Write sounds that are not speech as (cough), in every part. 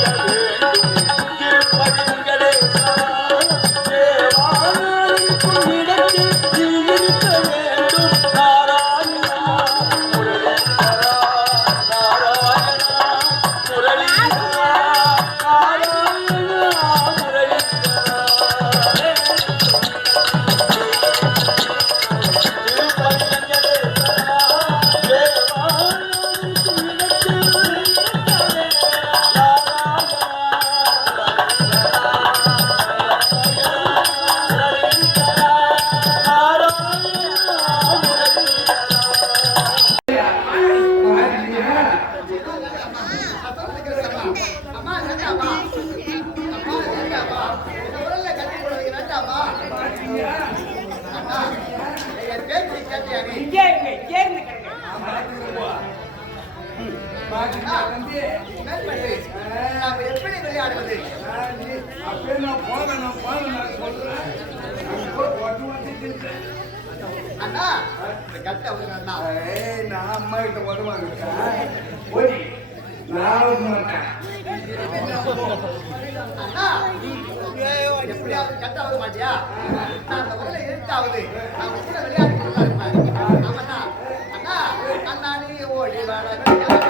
(laughs) (laughs) அம்மா எப்படி விளையாடுவது அண்ணா இந்த கட்டை அவங்க அண்ணா அண்ணா எப்படியாவது கட்ட ஆக மாட்டியா நான் அந்த உடலை இருக்காவது நான் கூட விளையாடி கொண்டு இருப்பேன் ஆமாண்ணா அண்ணா அண்ணா நீ ஓடி வாடா.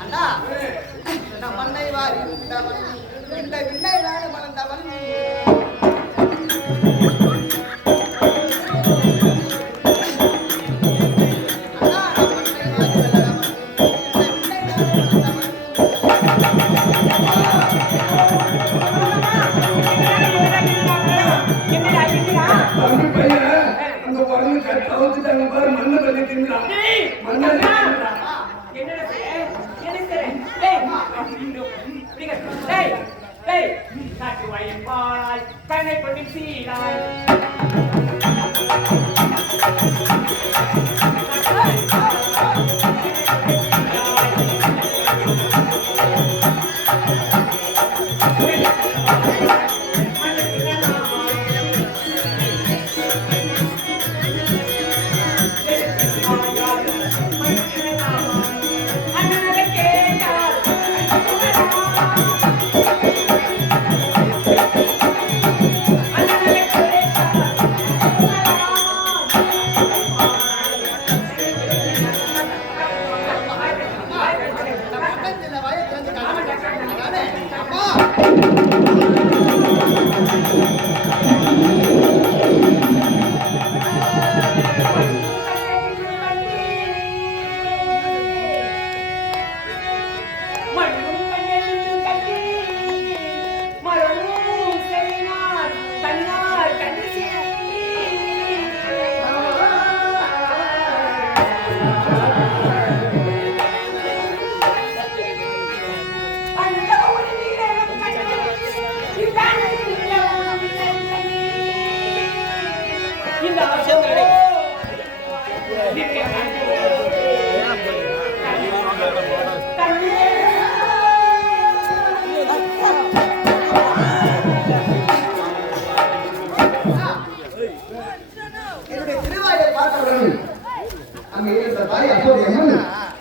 அண்ணா மண்ணை வாரி இந்த விண்ணை வாழ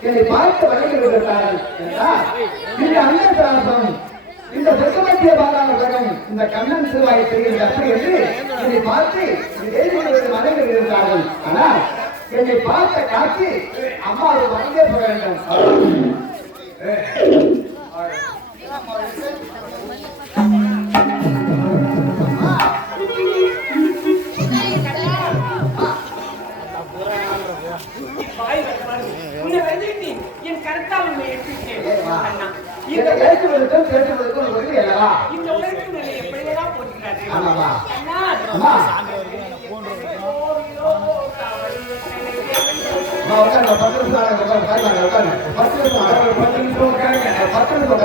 என்னை பார்த்து வழிகிறார்கள் என்றால் இந்த அன்னதாசம் இந்த சொர்க்கமத்திய பாதாள உலகம் இந்த கண்ணன் திருவாயை தெரிகிறது அப்படி என்று என்னை பார்த்து இருந்தார்கள் ஆனால் என்னை பார்த்த காட்சி அம்மா அது வணங்கே போக வேண்டும். இந்த கேட்கிறதுக்கும் பத்து நிமிஷம் பத்து நிமிஷம்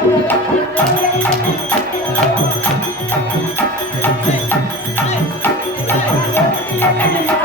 எத்தனை மரங்களோ,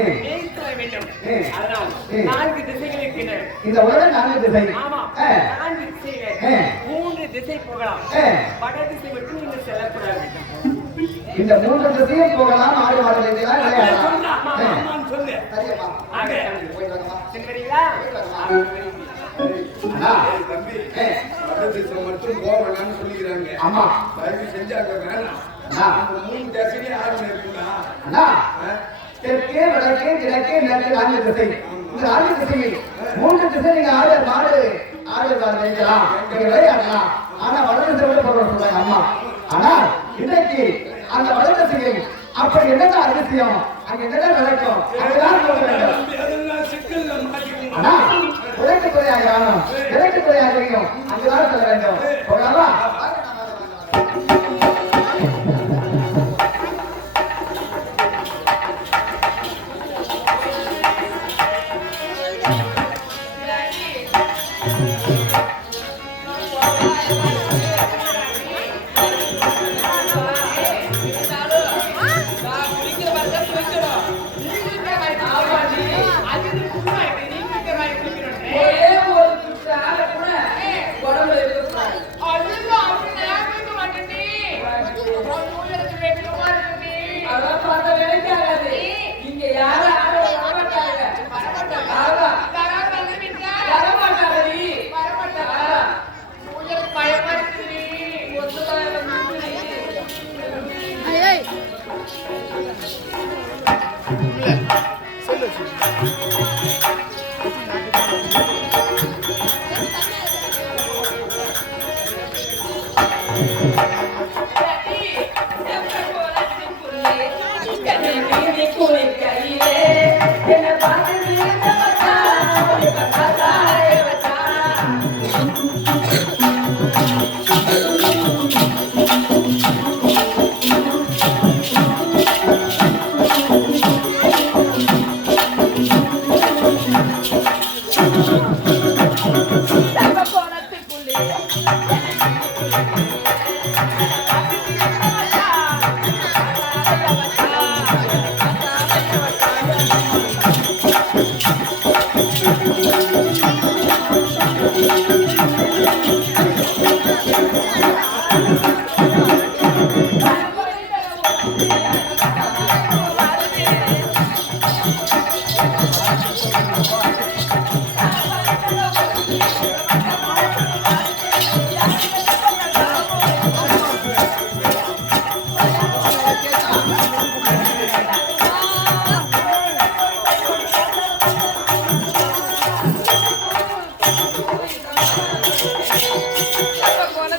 எல்லாம் ம். ஜெயித்து வர வேண்டும். ம். அதனால் ம். நான்கு திசைகள் இருக்கின்றன. இந்த உலகம் நான்கு திசை. ஆமா, நான்கு. மூன்று திசை போகலாம். வட திசை மட்டும் செல்லக்கூடாது. இந்த மூன்று திசையும் போகலாம். ஆடு சொல்லு. ஆக, ஏய், தம்பி. மட்டும் போக வேணாம்னு சொல்லிக்கிறாங்க. ஆமா. தயவு செஞ்சு அங்க வேணாம். மூணு தசையிலே இருக்குங்களா அண்ணா. தெற்கே வடக்கே கிழக்கே மேற்கே நான்கு திசை. இந்த நான்கு திசையில் மூன்று திசை நீங்க ஆடு மாடு ஆடு மாடு நீங்க விளையாடலாம். ஆனா வடக்கு திசை விட போக சொல்றாங்க அம்மா. ஆனா இன்னைக்கு அந்த வடக்கு திசையில் அப்ப என்னதான் அதிசயம்? அங்க என்னதான் நடக்கும்? அதுதான் போக வேண்டும் தம்பி, அதெல்லாம் சிக்கல்ல மாட்டிக்கணும் அண்ணா உழைக்கு துறையாக ஆகணும். இலக்கு துறையாக இருக்கணும். அங்குதான் செல்ல வேண்டும். தங்க கோலத்துக்குள்ளே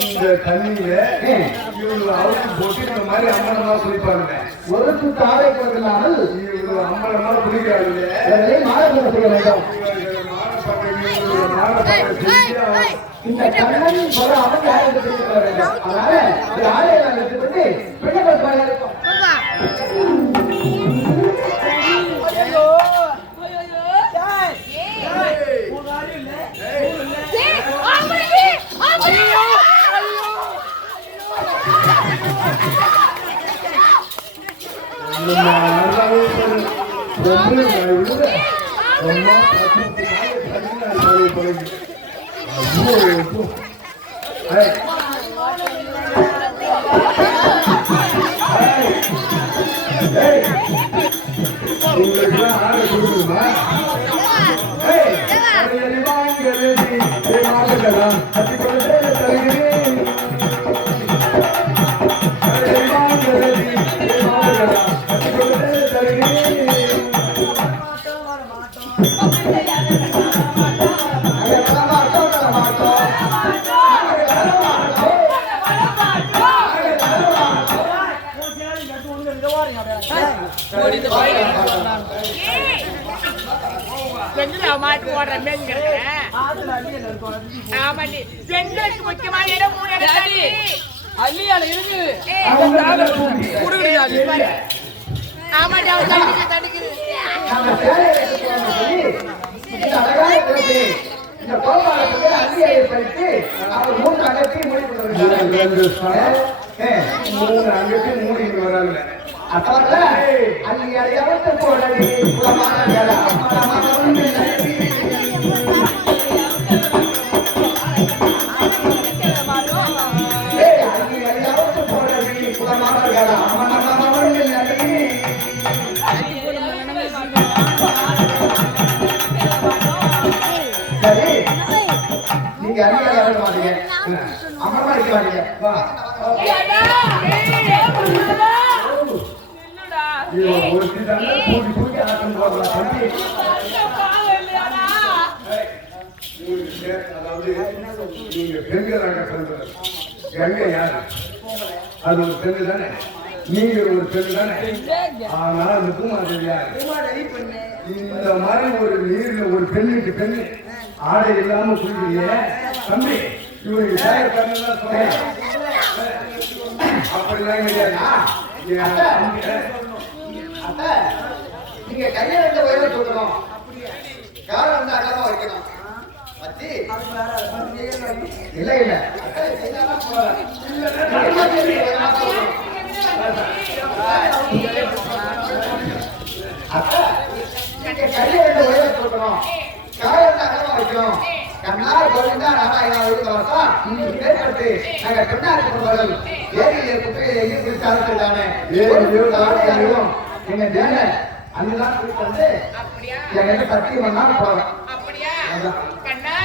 இந்த தண்ணியில இவங்க அவுத்து போட்டு இந்த மாதிரி அம்மனமா குளிப்பாங்க ஒரு சுத்து ஆடை கொடுக்கலாமல் இவங்க வேண்டும் இந்த கண்ணன் சொல்ல அவங்க அதனால நாங்கள் வர மாட்டோம் மாட்டு ஆமாண்டி. பெண்களுக்கு முக்கியமான இடம் மூணு இடம் தாண்டி. ஏய், ஆமாண்டி, அவ தடுக்குது, தடுக்குது. நாங்கள் சேலையை இந்த அழகான குழந்தை இந்த கோபாலத்துக்கு பறித்து அவர் அகற்றி மூடி மூணு இங்க வராங்க கங்கை யாரு அது ஒரு பெண்ணு தானே நீங்க ஒரு பெண்ணு தானே ஆனா அந்த பூமாதேவி யாரு இந்த மாதிரி ஒரு நீர்ல ஒரு பெண்ணுக்கு பெண்ணு ஆடை இல்லாம குளிக்கிறீங்க தம்பி இவருக்கு சொன்னேன். அப்படிலாம் கிடையாது என் நீங்க கையை ரெண்டு உயர தூக்கணும் காலை வந்து அடமா வைக்கணும் வச்சு இல்ல இல்ல அத்தை, நீங்க வந்து வைக்கணும். கண்ணார் கோவிந்தா நாராயணா வரசா ஏற்பட்டு நாங்க பெண்ணாரி குடும்பங்கள். ஏரியில் குப்பையை எங்கே குளிச்சாலும் தானே தாழ்க்கையிலோ. எங்க தேன அங்கெல்லாம் குளிச்சு வந்து அப்படியா? என்கிட்ட சத்தியம் பண்ணா போறோம். அப்படியா? கண்ணா,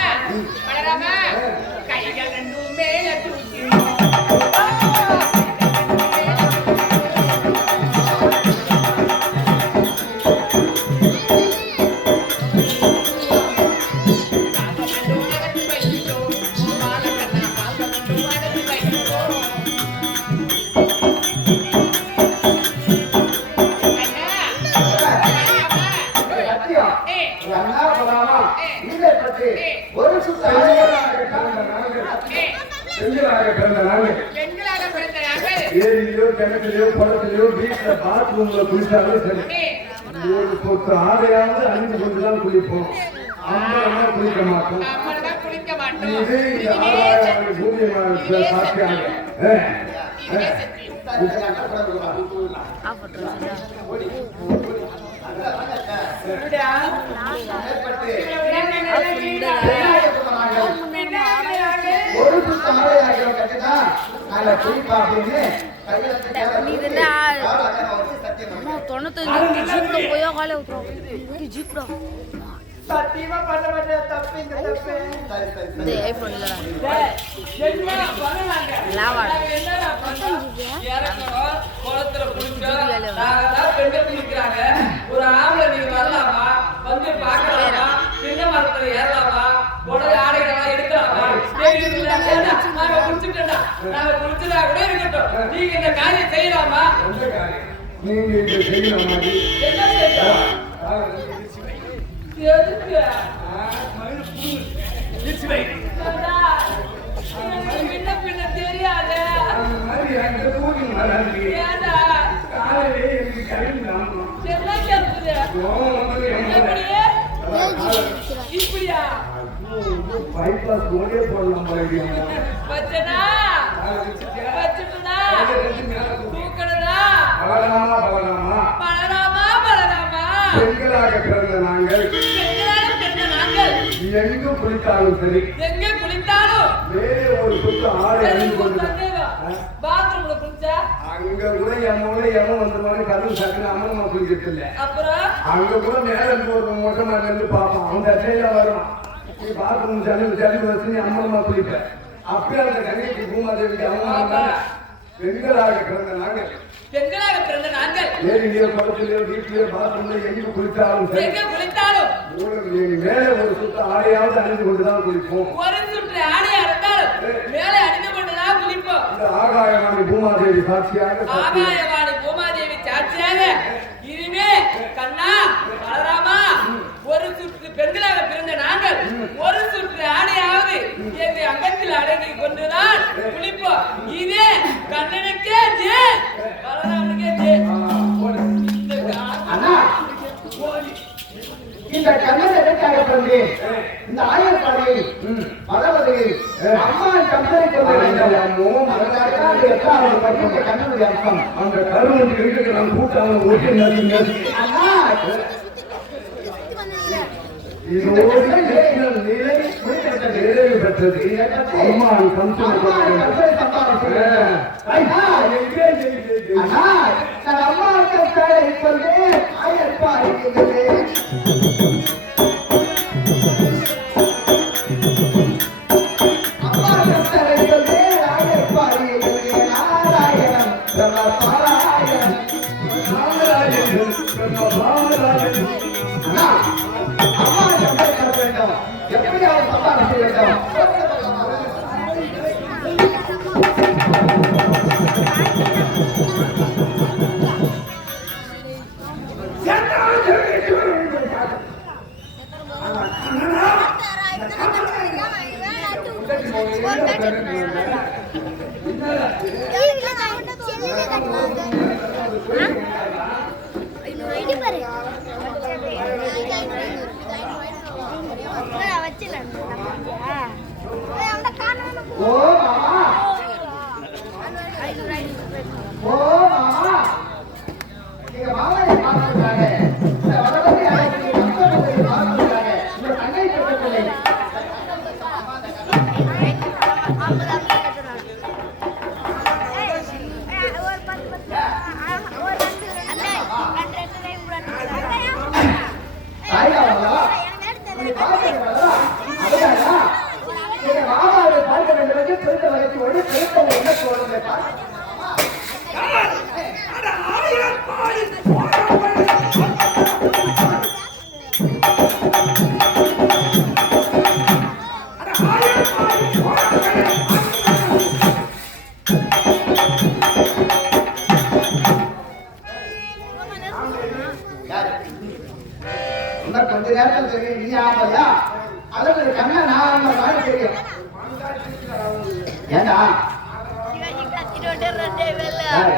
குளிப்போம் அம்மாலாம் குளிக்க மாட்டோம். குளிக்க மாட்டோம். இது தொண்ணூத்தஞ்சு ஜீப்ல போயோ காலை சத்தியமா பண்ண மாட்டேன் என்ன பண்ணலாங்க? லாவாடா என்னடா இறங்கணும் குளத்துல குளிச்சா நாங்கலாம் பெண்ணை குளிக்கிறாங்க. ஒரு ஆம்பளை நீங்க வரலாமா? வந்து பார்க்கலாமா? பின்ன மரத்துல ஏறலாமா? உடல் ஆடைகளா எடுக்கலாமா? நாங்க குளிச்சுட்டோம்டா. நாங்க குளிச்சதா கூட இருக்கட்டும். நீங்க இந்த காரியம் செய்யலாமா? நீங்க செய்யலாமா என்ன செய்யலாம்? எதுக்கு ஏண்டா, எனக்கு பின்ன பின்ன தெரியாது இப்படியா பைபாஸ் ரோடே போடலாம் தூக்கணுதா பலராமா பலராமா பெண்களாக பிறந்த நாங்கள் எங்கு குளித்தாலும் சரி. எங்கே குளித்தாலும் வேறு ஒரு சுத்த ஆடை அணிந்து கொண்டு சந்தேகம். பாத்ரூம்ல குளிச்சா? அங்க கூட எம்மோட எம்ம வந்த மாதிரி கதவு சட்டுன்னு அம்மனமா குளிக்கிறது இல்ல அப்புறம்? அங்க கூட மேல இருந்து ஒரு மொட்டை மேல இருந்து பார்ப்போம் அந்த அட்டையில வரும் நீ பாத்ரூம் சளி சளி வச்சு நீ அம்மனமா குளிப்ப. அப்பயே அந்த கங்கைக்கு பூமாதேவிக்கு அம்மா பெண்களாக பிறந்த நாங்கள் பெண்களாக பிறந்த நாங்கள். பாத்ரூம்ல எங்க குளித்தாலும். எங்கே மேலே ஒரு சுத்த ஆடையாவது அணிந்து கொண்டுதான் குளிப்போம். ஒரு சுற்று ஆடையா இருந்தாலும் மேலே அணிந்து கொண்டுதான் குளிப்போம். இந்த ஆகாயவாணி பூமாதேவி சாட்சியாக சத்தியம். ஆகாயவாணி பூமாதேவி சாட்சியாக இனிமே கண்ணா பலராமா ஒரு சுற்று பெண்களாக பிறந்த நாங்கள் ஒரு சுற்று ஆடையாவது எங்க அங்கத்தில் அடங்கி கொண்டுதான் குளிப்போம். இதே கண்ணனுக்கே அதற்காக எட்டாவது படித்த கண்ணனுடைய அர்த்தம். அந்த நிலை நிறைவு பெற்றது. அம்மா பாராயணன் ராமராஜன் ராமராஜன் அண்ணா, அம்மா கம்பெனி கொண்டு வேண்டும் எப்படி அவர் சம்பாதம் செய்ய வேண்டும் ஓ மாமா. நீங்க மாமா. இன்னும் கொஞ்ச நேரத்தில் தெரியும் நீ ஆகலையா அதற்கு கண்ணா நான் ஆமா மாதிரி தெரியும் ஏண்டா யாரு?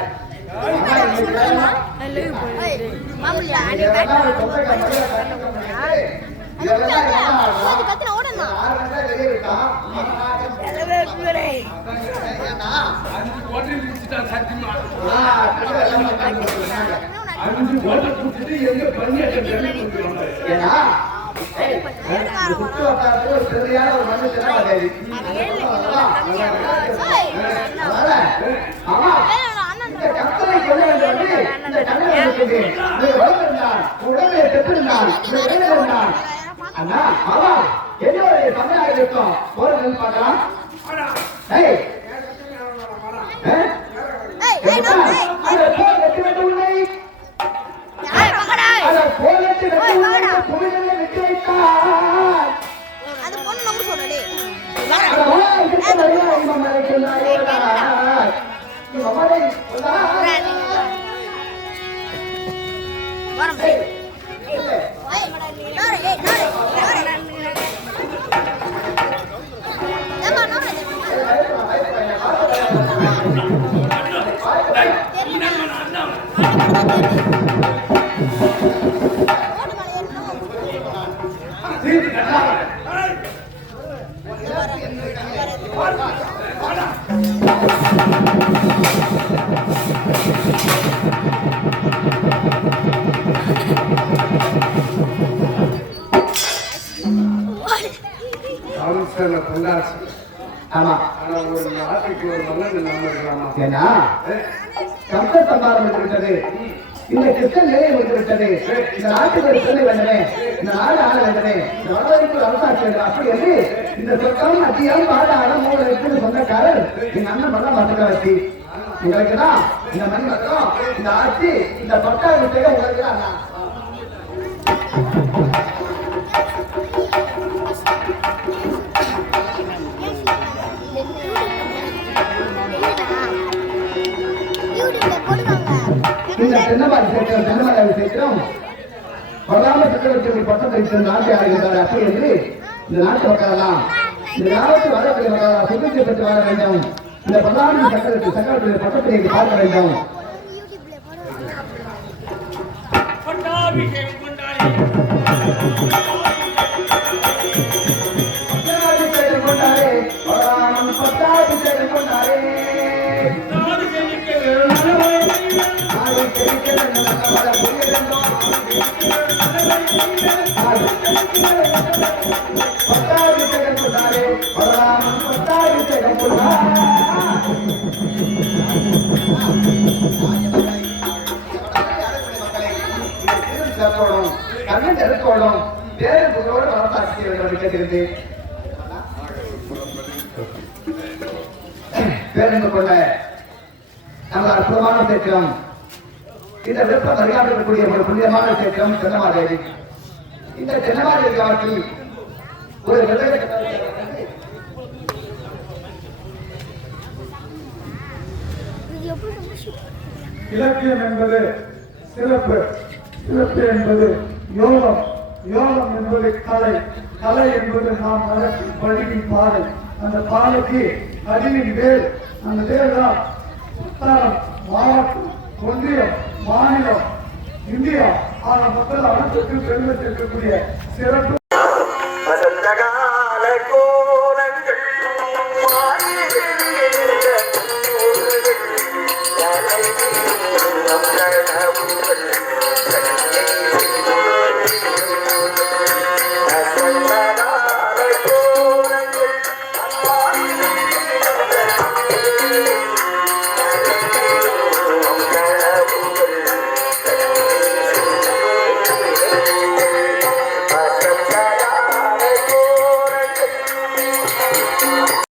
ஒரு அஞ்சு ஓட்ட குடிச்சிட்டு எங்க பண்ணியாட்டம் ஏன்னா ஏய், வட்டாரத்துல ஒரு பெரியான ஒரு மண்ணு சின்னமாதேவி. ஆமா, இந்த கத்தனை கொல்ல வேண்டியது இந்த கண்ணனை இருக்குது. நீ வளர்ந்திருந்தால், உடம்பை பெற்றிருந்தால், இந்த கையில் இருந்தால். அண்ணா, ஆமா, என்னுடைய தமிழாக இருக்கும் ஒரு நின்று பார்க்கலாம் ஏய், ஏ? அதை போல் வெற்றி போல் வெற்றி ஏன்னா சம்பாரம் என்று விட்டது இந்த கிருஷ்ணன் நிலையம் விட்டது இந்த நாட்டுக்கு ஒரு வேண்டுமே இந்த நாடு ஆள வேண்டுமே இந்த அரசாட்சி அப்படி என்று இந்த சொற்கம் அதிகம் வாழ ஆட மூணு இருக்குது. சொந்தக்காரர் எங்க அண்ணன் பண்ண மசகாட்சி உங்களுக்கு தான் இந்த மண் மட்டும் இந்த ஆட்சி இந்த பட்டா விட்டக உங்களுக்கு தான். தென்னமாரி சேர்க்கிறோம் வராம சக்கரவர்த்தி பட்டம் வைத்து நாட்டை ஆளுகிறார் அப்படி என்று இந்த நாட்டு மக்களெல்லாம் இந்த நாட்டு வரக்கூடிய மக்கள் சுதந்திர பெற்று வாழ வேண்டும். இந்த பிரதான சக்கரவர்த்தி சக்கரவர்த்தி பட்டத்தை இங்கு பார்க்க வேண்டும். சிறப்போடும் கண்ணன் நெருக்கோடும் வேறு புகழோடு வளர்த்தாக்கி வேண்டும் பேருந்து கொண்ட நமது அற்புதமான திட்டம் இந்த விருப்பம் அறியாமல் ஒரு புண்ணியமான தேற்றம் சென்னமாதேவி. இந்த சென்னமாதேவி காலத்தில் ஒரு வெள்ளை இலக்கியம் என்பது சிறப்பு. சிறப்பு என்பது யோகம். யோகம் என்பது கலை. கலை என்பது நாம் நடக்கும் வழியின் பாதை. அந்த பாதைக்கு அடியின் வேல் அந்த வேல் தான் வட்டாரம் மாவட்டம் ஒன்றியம் மாநிலம் இந்தியா ஆன மக்கள் அனைத்துக்கும் பெருமை சேர்க்கக்கூடிய சிறப்பு